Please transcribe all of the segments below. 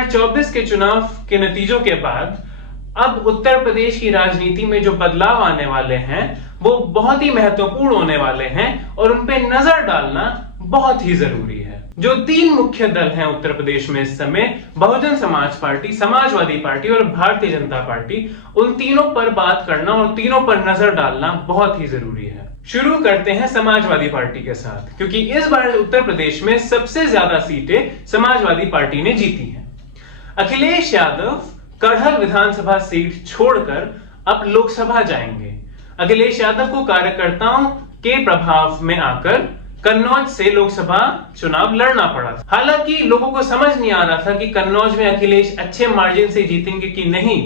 2024 के चुनाव के नतीजों के बाद अब उत्तर प्रदेश की राजनीति में जो बदलाव आने वाले हैं वो बहुत ही महत्वपूर्ण होने वाले हैं और उन पे नजर डालना बहुत ही जरूरी है। जो तीन मुख्य दल हैं उत्तर प्रदेश में इस समय, बहुजन समाज पार्टी, समाजवादी पार्टी और भारतीय जनता पार्टी, उन तीनों पर बात करना और तीनों पर नजर डालना बहुत ही जरूरी है। शुरू करते हैं समाजवादी पार्टी के साथ, क्योंकि इस बार उत्तर प्रदेश में सबसे ज्यादा सीटें समाजवादी पार्टी ने जीती हैं। अखिलेश यादव कड़हल विधानसभा सीट छोड़कर अब लोकसभा जाएंगे। अखिलेश यादव को कार्यकर्ताओं के प्रभाव में आकर कन्नौज से लोकसभा चुनाव लड़ना पड़ा था। हालांकि लोगों को समझ नहीं आ रहा था कि कन्नौज में अखिलेश अच्छे मार्जिन से जीतेंगे कि नहीं,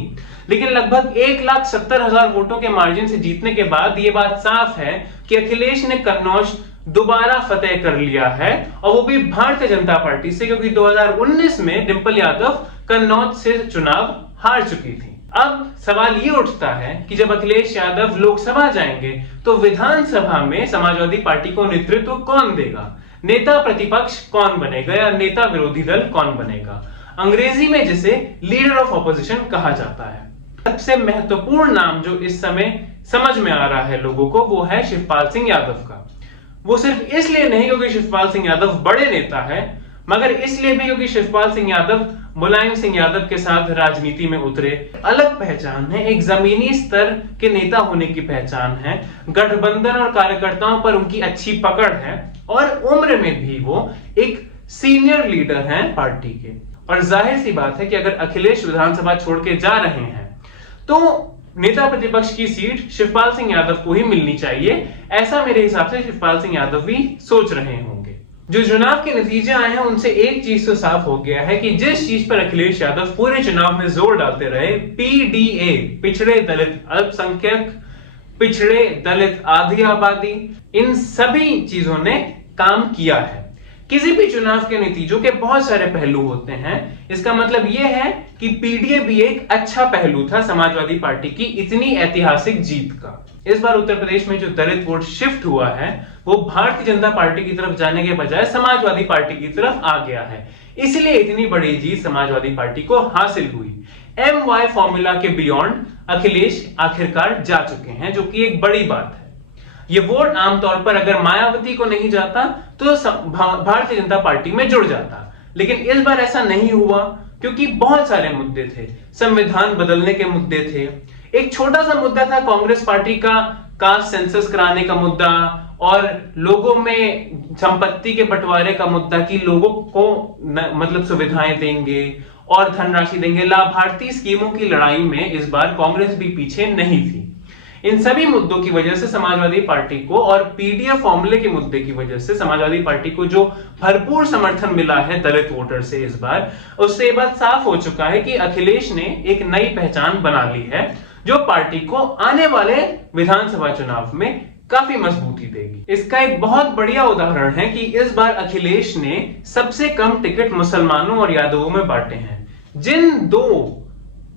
लेकिन लगभग 1,70,000 वोटों के मार्जिन से जीतने के बाद यह बात साफ है कि अखिलेश ने कन्नौज दोबारा फतेह कर लिया है, और वो भी भारतीय जनता पार्टी से, क्योंकि 2019 में डिंपल यादव कन्नौज से चुनाव हार चुकी थी। अब सवाल ये उठता है कि जब अखिलेश यादव लोकसभा जाएंगे तो विधानसभा में समाजवादी पार्टी को नेतृत्व कौन देगा? नेता प्रतिपक्ष कौन बनेगा या नेता विरोधी दल कौन बनेगा? अंग्रेजी में जिसे लीडर ऑफ ऑपोजिशन कहा जाता है। सबसे महत्वपूर्ण नाम जो इस समय समझ में आ रहा है लोगों को, वो है शिवपाल सिंह यादव का। वो सिर्फ इसलिए नहीं क्योंकि शिवपाल सिंह यादव बड़े नेता है, मगर इसलिए भी क्योंकि शिवपाल सिंह यादव मुलायम सिंह यादव के साथ राजनीति में उतरे। अलग पहचान है, एक जमीनी स्तर के नेता होने की पहचान है, गठबंधन और कार्यकर्ताओं पर उनकी अच्छी पकड़ है, और उम्र में भी वो एक सीनियर लीडर हैं पार्टी के। और जाहिर सी बात है कि अगर अखिलेश विधानसभा छोड़ के जा रहे हैं तो नेता प्रतिपक्ष की सीट शिवपाल सिंह यादव को ही मिलनी चाहिए। ऐसा मेरे हिसाब से शिवपाल सिंह यादव भी सोच रहे होंगे। जो चुनाव के नतीजे आए हैं उनसे एक चीज तो साफ हो गया है कि जिस चीज पर अखिलेश यादव पूरे चुनाव में जोर डालते रहे, पीडीए, पिछड़े दलित अल्पसंख्यक, पिछड़े दलित आधी आबादी, इन सभी चीजों ने काम किया है। किसी भी चुनाव के नतीजों के बहुत सारे पहलू होते हैं, इसका मतलब यह है कि पीडीए भी एक अच्छा पहलू था समाजवादी पार्टी की इतनी ऐतिहासिक जीत का। इस बार उत्तर प्रदेश में जो दलित वोट शिफ्ट हुआ है वो भारतीय जनता पार्टी की तरफ जाने के बजाय समाजवादी पार्टी की तरफ आ गया है, इसलिए इतनी बड़ी जीत समाजवादी पार्टी को हासिल हुई। MY फॉर्मूला के बियॉन्ड अखिलेश आखिरकार जा चुके हैं, जो कि एक बड़ी बात है। ये वोट आमतौर पर अगर मायावती को नहीं जाता तो भारतीय जनता पार्टी में जुड़ जाता, लेकिन इस बार ऐसा नहीं हुआ क्योंकि बहुत सारे मुद्दे थे। संविधान बदलने के मुद्दे थे, एक छोटा सा मुद्दा था कांग्रेस पार्टी का कास्ट सेंसस कराने का मुद्दा, और लोगों में संपत्ति के बंटवारे का मुद्दा कि लोगों को मतलब सुविधाएं देंगे और धनराशि देंगे। लाभार्थी स्कीमों की लड़ाई में इस बार कांग्रेस भी पीछे नहीं थी। इन सभी मुद्दों की वजह से समाजवादी पार्टी को, और पीडीए फॉर्मूले के मुद्दे की वजह से समाजवादी पार्टी को जो भरपूर समर्थन मिला है दलित वोटर से इस बार, उससे ये बात साफ हो चुका है कि अखिलेश ने एक नई पहचान बना ली है जो पार्टी को आने वाले विधानसभा चुनाव में काफी मजबूती देगी। इसका एक बहुत बढ़िया उदाहरण है कि इस बार अखिलेश ने सबसे कम टिकट मुसलमानों और यादवों में बांटे हैं। जिन दो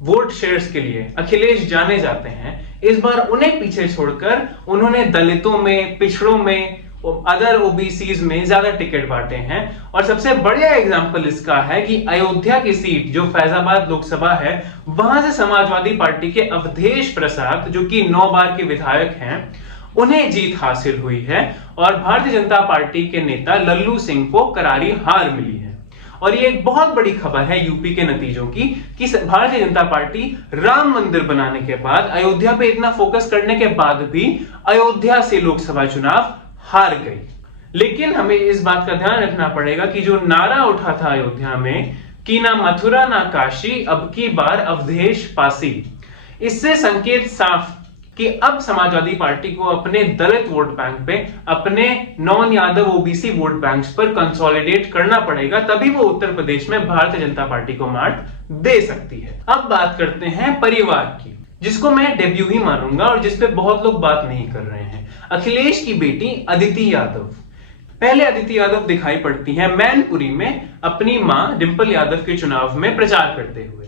वोट शेयर्स के लिए अखिलेश जाने जाते हैं, इस बार उन्हें पीछे छोड़कर उन्होंने दलितों में, पिछड़ों में, अदर ओबीसीज में ज्यादा टिकट बांटे हैं। और सबसे बढ़िया एग्जांपल इसका है कि अयोध्या की सीट जो फैजाबाद लोकसभा है, वहां से समाजवादी पार्टी के अवधेश प्रसाद, जो कि 9 बार के विधायक हैं, उन्हें जीत हासिल हुई है, और भारतीय जनता पार्टी के नेता लल्लू सिंह को करारी हार मिली है। और ये एक बहुत बड़ी खबर है यूपी के नतीजों की कि भारतीय जनता पार्टी राम मंदिर बनाने के बाद, अयोध्या पे इतना फोकस करने के बाद भी अयोध्या से लोकसभा चुनाव हार गई। लेकिन हमें इस बात का ध्यान रखना पड़ेगा कि जो नारा उठा था अयोध्या में कि ना मथुरा ना काशी, अब की बार अवधेश पासी, इससे संकेत साफ कि अब समाजवादी पार्टी को अपने दलित वोट बैंक पे, अपने non Yadav OBC vote banks पर कंसोलिडेट करना पड़ेगा, तभी वो उत्तर प्रदेश में भारतीय जनता पार्टी को मात दे सकती है। अब बात करते हैं परिवार की, जिसको मैं डेब्यू ही मानूंगा और जिसपे बहुत लोग बात नहीं कर रहे हैं। अखिलेश की बेटी अदिति यादव। पहले अदिति यादव दिखाई पड़ती है मैनपुरी में अपनी मां डिंपल यादव के चुनाव में प्रचार करते हुए।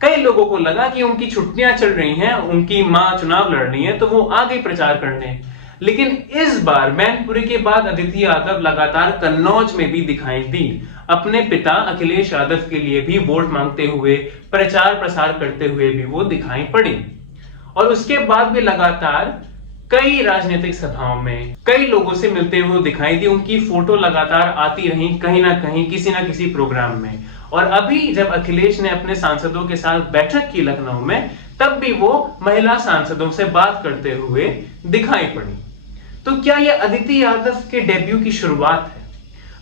कई लोगों को लगा कि उनकी छुट्टियां चल रही हैं, उनकी मां चुनाव लड़ रही है, तो वो आ गई प्रचार करने। लेकिन इस बार मैनपुरी के बाद अदिति यादव लगातार कन्नौज में भी दिखाई दी। अपने पिता अखिलेश यादव के लिए भी वोट मांगते हुए, प्रचार प्रसार करते हुए भी वो दिखाई पड़ी। और उसके बाद भी लगातार कई राजनीतिक सभाओं में कई लोगों से मिलते हुए दिखाई दी। उनकी फोटो लगातार आती रही कहीं ना कहीं, किसी ना किसी प्रोग्राम में। और अभी जब अखिलेश ने अपने सांसदों के साथ बैठक की लखनऊ में, तब भी वो महिला सांसदों से बात करते हुए दिखाई पड़ी। तो क्या यह अदिति यादव के डेब्यू की शुरुआत है?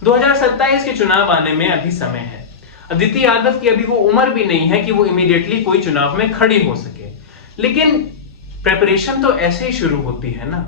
2027 के चुनाव आने में अभी समय है। अदिति यादव की अभी वो उम्र भी नहीं है कि वो इमीडिएटली कोई चुनाव में खड़ी हो सके, लेकिन प्रेपरेशन तो ऐसे ही शुरू होती है ना।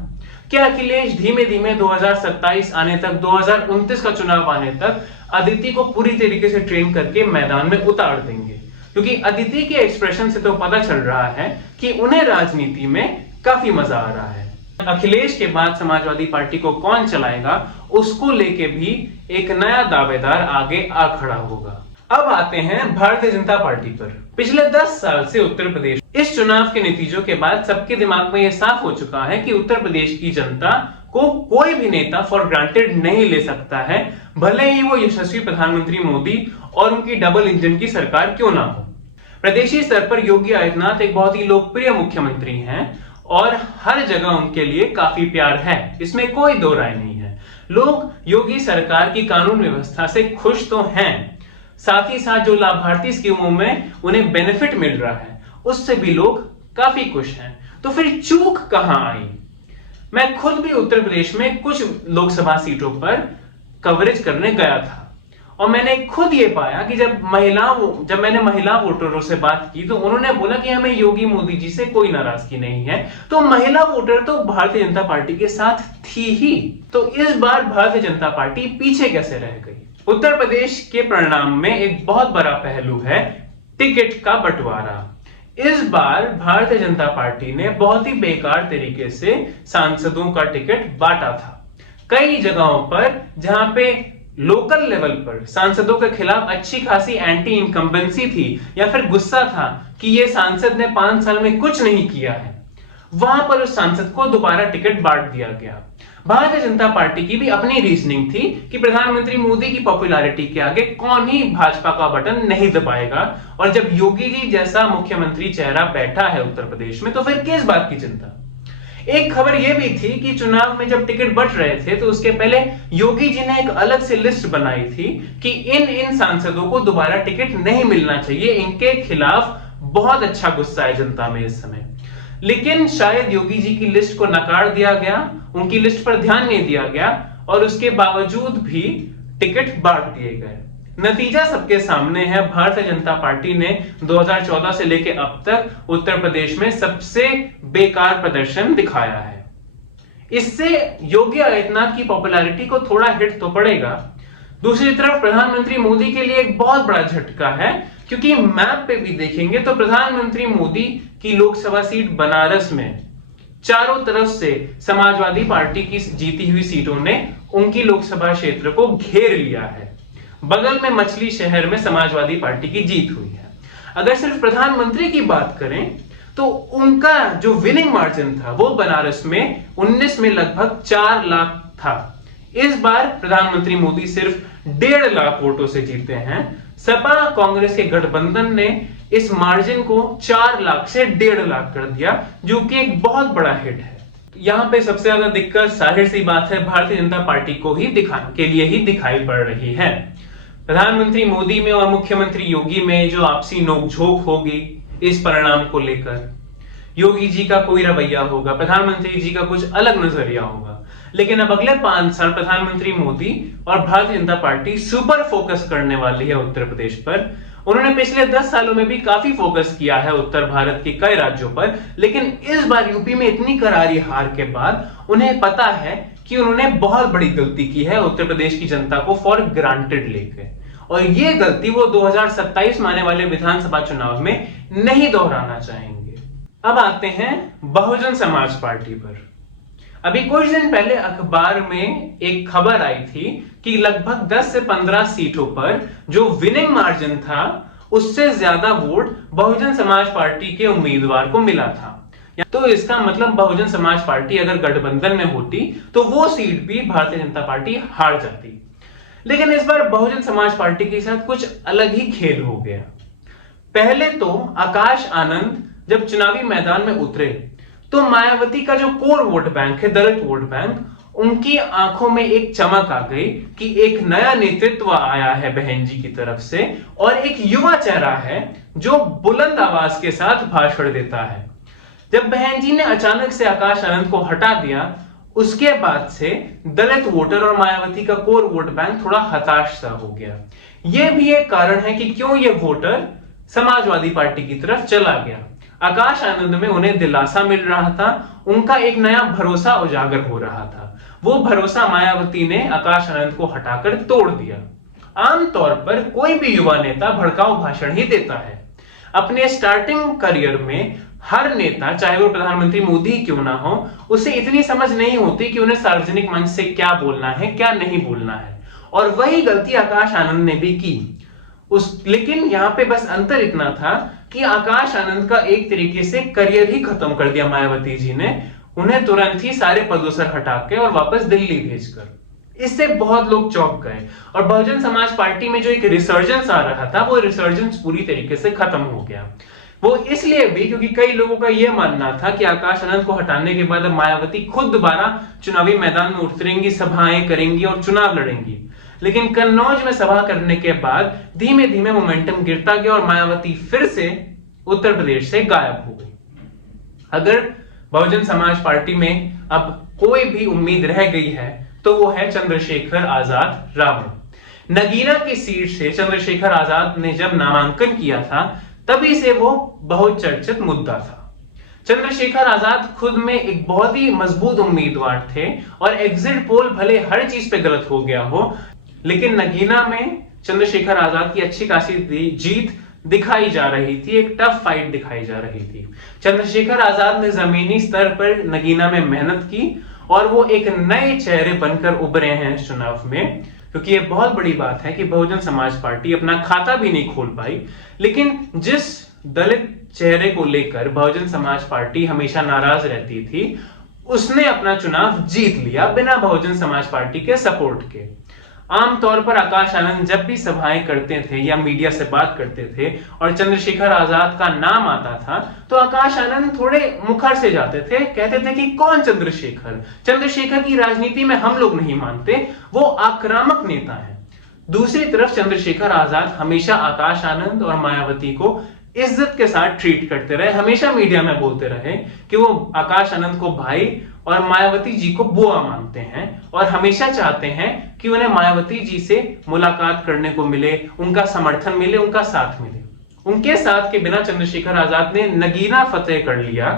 क्या अखिलेश धीमे धीमे 2027 आने तक, 2029 का चुनाव आने तक अदिति को पूरी तरीके से ट्रेन करके मैदान में उतार देंगे? क्योंकि अदिति के एक्सप्रेशन से तो पता चल रहा है कि उन्हें राजनीति में काफी मजा आ रहा है। अखिलेश के बाद समाजवादी पार्टी को कौन चलाएगा, उसको लेके भी एक नया दावेदार आगे आ खड़ा होगा। अब आते हैं भारतीय जनता पार्टी पर। पिछले 10 साल से उत्तर प्रदेश, इस चुनाव के नतीजों के बाद सबके दिमाग में यह साफ हो चुका है कि उत्तर प्रदेश की जनता को कोई भी नेता फॉर ग्रांटेड नहीं ले सकता है, भले ही वो यशस्वी प्रधानमंत्री मोदी और उनकी डबल इंजन की सरकार क्यों ना हो। प्रदेशी स्तर पर योगी आदित्यनाथ एक बहुत ही लोकप्रिय मुख्यमंत्री हैं और हर जगह उनके लिए काफी प्यार है, इसमें कोई दो राय नहीं है। लोग योगी सरकार की कानून व्यवस्था से खुश तो हैं, साथ ही साथ जो लाभार्थी स्कीमों में उन्हें बेनिफिट मिल रहा है उससे भी लोग काफी खुश हैं। तो फिर चूक कहां आई? मैं खुद भी उत्तर प्रदेश में कुछ लोकसभा सीटों पर कवरेज करने गया था और मैंने खुद ये पाया कि जब मैंने महिला वोटरों से बात की तो उन्होंने बोला कि हमें योगी मोदी जी से कोई नाराजगी नहीं है। तो महिला वोटर तो भारतीय जनता पार्टी के साथ थी ही, तो इस बार भारतीय जनता पार्टी पीछे कैसे रह गई? उत्तर प्रदेश के परिणाम में एक बहुत बड़ा पहलू है टिकट का बंटवारा। इस बार भारतीय जनता पार्टी ने बहुत ही बेकार तरीके से सांसदों का टिकट बांटा था। कई जगहों पर जहां पे लोकल लेवल पर सांसदों के खिलाफ अच्छी खासी एंटी इनकम्बेंसी थी या फिर गुस्सा था कि ये सांसद ने 5 साल में कुछ नहीं किया है, वहां पर उस सांसद को दोबारा टिकट बांट दिया गया। भारतीय जनता पार्टी की भी अपनी रीजनिंग थी कि प्रधानमंत्री मोदी की पॉपुलैरिटी के आगे कौन ही भाजपा का बटन नहीं दबाएगा, और जब योगी जी जैसा मुख्यमंत्री चेहरा बैठा है उत्तर प्रदेश में तो फिर किस बात की चिंता। एक खबर यह भी थी कि चुनाव में जब टिकट बंट रहे थे तो उसके पहले योगी जी ने एक अलग से लिस्ट बनाई थी कि इन सांसदों को दोबारा टिकट नहीं मिलना चाहिए, इनके खिलाफ बहुत अच्छा गुस्सा है जनता में इस समय। लेकिन शायद योगी जी की लिस्ट को नकार दिया गया, उनकी लिस्ट पर ध्यान नहीं दिया गया और उसके बावजूद भी टिकट बांट दिए गए। नतीजा सबके सामने है। भारतीय जनता पार्टी ने 2014 से लेकर अब तक उत्तर प्रदेश में सबसे बेकार प्रदर्शन दिखाया है। इससे योगी आदित्यनाथ की पॉपुलैरिटी को थोड़ा हिट तो पड़ेगा। दूसरी तरफ प्रधानमंत्री मोदी के लिए एक बहुत बड़ा झटका है, क्योंकि मैप पे भी देखेंगे तो प्रधानमंत्री मोदी की लोकसभा सीट बनारस में चारों तरफ से समाजवादी पार्टी की जीती हुई सीटों ने उनकी लोकसभा क्षेत्र को घेर लिया है। बगल में मछली शहर में समाजवादी पार्टी की जीत हुई है। अगर सिर्फ प्रधानमंत्री की बात करें तो उनका जो विनिंग मार्जिन था वो बनारस में 19 में लगभग 4 लाख था। इस बार प्रधानमंत्री मोदी सिर्फ 1.5 लाख वोटों से जीते हैं। सपा कांग्रेस के गठबंधन ने इस मार्जिन को 4 लाख से 1.5 लाख कर दिया, जो कि एक बहुत बड़ा हिट है। यहां पे सबसे ज्यादा दिक्कत जाहिर सी बात है भारतीय जनता पार्टी को ही दिखाई पड़ रही है। प्रधानमंत्री मोदी में और मुख्यमंत्री योगी में जो आपसी नोकझोंक होगी इस परिणाम को लेकर, योगी जी का कोई रवैया होगा, प्रधानमंत्री जी का कुछ अलग नजरिया होगा। लेकिन अब अगले 5 साल प्रधानमंत्री मोदी और Bharatiya Janata party super focus करने वाली है उत्तर प्रदेश पर। उन्होंने पिछले 10 सालों में भी काफी फोकस किया है उत्तर भारत के कई राज्यों पर, लेकिन इस बार यूपी में इतनी करारी हार के बाद उन्हें पता है कि उन्होंने बहुत बड़ी गलती की है उत्तर प्रदेश की जनता को फॉर ग्रांटेड लेकर, और ये गलती वो 2027 में आने वाले विधानसभा चुनाव में नहीं दोहराना चाहेंगे। अब आते हैं बहुजन समाज पार्टी पर। अभी कुछ दिन पहले अखबार में एक खबर आई थी कि लगभग 10 से 15 सीटों पर जो विनिंग मार्जिन था उससे ज्यादा वोट बहुजन समाज पार्टी के उम्मीदवार को मिला था। तो इसका मतलब बहुजन समाज पार्टी अगर गठबंधन में होती तो वो सीट भी भारतीय जनता पार्टी हार जाती। लेकिन इस बार बहुजन समाज पार्टी के साथ कुछ अलग ही खेल हो गया। पहले तो आकाश आनंद जब चुनावी मैदान में उतरे तो मायावती का जो कोर वोट बैंक है, दलित वोट बैंक, उनकी आंखों में एक चमक आ गई कि एक नया नेतृत्व आया है बहन जी की तरफ से और एक युवा चेहरा है जो बुलंद आवाज के साथ भाषण देता है। जब बहन जी ने अचानक से आकाश आनंद को हटा दिया, उसके बाद से दलित वोटर और मायावती का कोर वोट बैंक थोड़ा हताश सा हो गया। यह भी एक कारण है कि क्यों यह वोटर समाजवादी पार्टी की तरफ चला गया। आकाश आनंद में उन्हें दिलासा मिल रहा था, उनका एक नया भरोसा उजागर हो रहा था। वो भरोसा मायावती ने आकाश आनंद को हटाकर तोड़ दिया। आमतौर पर कोई भी युवा नेता भड़काऊ भाषण ही देता है। अपने स्टार्टिंग करियर में हर नेता, चाहे वो प्रधानमंत्री मोदी क्यों ना हो, उसे इतनी समझ नहीं होती कि उन्हें सार्वजनिक मंच से क्या बोलना है, क्या नहीं बोलना है, और वही गलती आकाश आनंद ने भी की। लेकिन यहां पे बस अंतर इतना था कि आकाश आनंद का एक तरीके से करियर ही खत्म कर दिया मायावती जी ने, उन्हें तुरंत ही सारे पदों से हटा के और वापस दिल्ली भेजकर। इससे बहुत लोग चौंक गए और बहुजन समाज पार्टी में जो एक रिसर्जेंस आ रहा था, वो रिसर्जेंस पूरी तरीके से खत्म हो गया। वो इसलिए भी क्योंकि कई लोगों का यह मानना था कि आकाश आनंद को हटाने के बाद अब मायावती खुद दोबारा चुनावी मैदान में उतरेंगी, सभाएं करेंगी और चुनाव लड़ेंगी। लेकिन कन्नौज में सभा करने के बाद धीमे धीमे मोमेंटम गिरता गया और मायावती फिर से उत्तर प्रदेश से गायब हो गई। अगर बहुजन समाज पार्टी में अब कोई भी उम्मीद रह गई है तो वो है चंद्रशेखर आजाद रावण। नगीना की सीट से चंद्रशेखर आजाद ने जब नामांकन किया था तभी से वो बहुत चर्चित मुद्दा था। चंद्रशेखर आजाद खुद में एक बहुत ही मजबूत उम्मीदवार थे और एग्जिट पोल भले हर चीज पे गलत हो गया हो, लेकिन नगीना में चंद्रशेखर आजाद की अच्छी खासी जीत दिखाई जा रही थी, एक टफ फाइट दिखाई जा रही थी। चंद्रशेखर आजाद ने जमीनी स्तर पर नगीना में मेहनत की और वो एक नए चेहरे बनकर उभरे हैं इस चुनाव में, क्योंकि ये बहुत बड़ी बात है कि बहुजन समाज पार्टी अपना खाता भी नहीं खोल पाई, लेकिन जिस दलित चेहरे को लेकर बहुजन समाज पार्टी हमेशा नाराज रहती थी, उसने अपना चुनाव जीत लिया बिना बहुजन समाज पार्टी के सपोर्ट के। आमतौर पर आकाश आनंद जब भी सभाएं करते थे या मीडिया से बात करते थे और चंद्रशेखर आजाद का नाम आता था तो आकाश आनंद थोड़े मुखर से जाते थे, कहते थे कि कौन चंद्रशेखर, चंद्रशेखर की राजनीति में हम लोग नहीं मानते, वो आक्रामक नेता है। दूसरी तरफ चंद्रशेखर आजाद हमेशा आकाश आनंद और मायावती को इज्जत के साथ ट्रीट करते रहे, हमेशा मीडिया में बोलते रहे कि वो आकाश आनंद को भाई और मायावती जी को बुआ मानते हैं और हमेशा चाहते हैं कि उन्हें मायावती जी से मुलाकात करने को मिले, उनका समर्थन मिले, उनका साथ मिले। उनके साथ के बिना चंद्रशेखर आजाद ने नगीना फतेह कर लिया।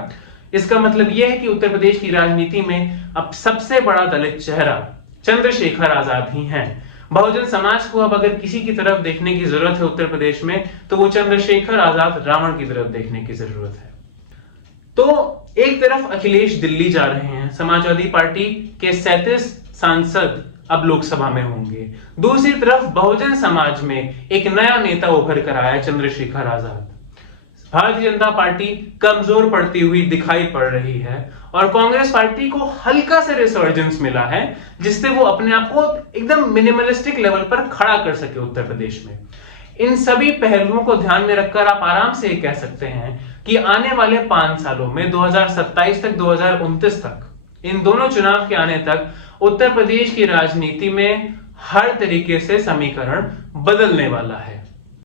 इसका मतलब यह है कि उत्तर प्रदेश की राजनीति में अब सबसे बड़ा दलित चेहरा चंद्रशेखर आजाद ही हैं। बहुजन समाज को अब अगर किसी की तरफ देखने की जरूरत है उत्तर प्रदेश में तो वो चंद्रशेखर आजाद रावण की तरफ देखने की जरूरत है। तो एक तरफ अखिलेश दिल्ली जा रहे हैं, समाजवादी पार्टी के 37 सांसद अब लोकसभा में होंगे। दूसरी तरफ बहुजन समाज में एक नया नेता उभर कर आया, चंद्रशेखर आजाद। भारतीय जनता पार्टी कमजोर पड़ती हुई दिखाई पड़ रही है और कांग्रेस पार्टी को हल्का से रिसर्जेंस मिला है, जिससे वो अपने आप को एकदम मिनिमलिस्टिक लेवल पर खड़ा कर सके उत्तर प्रदेश में। इन सभी पहलुओं को ध्यान में रखकर आप आराम से कह सकते हैं कि आने वाले 5 सालों में 2027 तक 2029 तक, इन दोनों चुनाव के आने तक उत्तर प्रदेश की राजनीति में हर तरीके से समीकरण बदलने वाला है।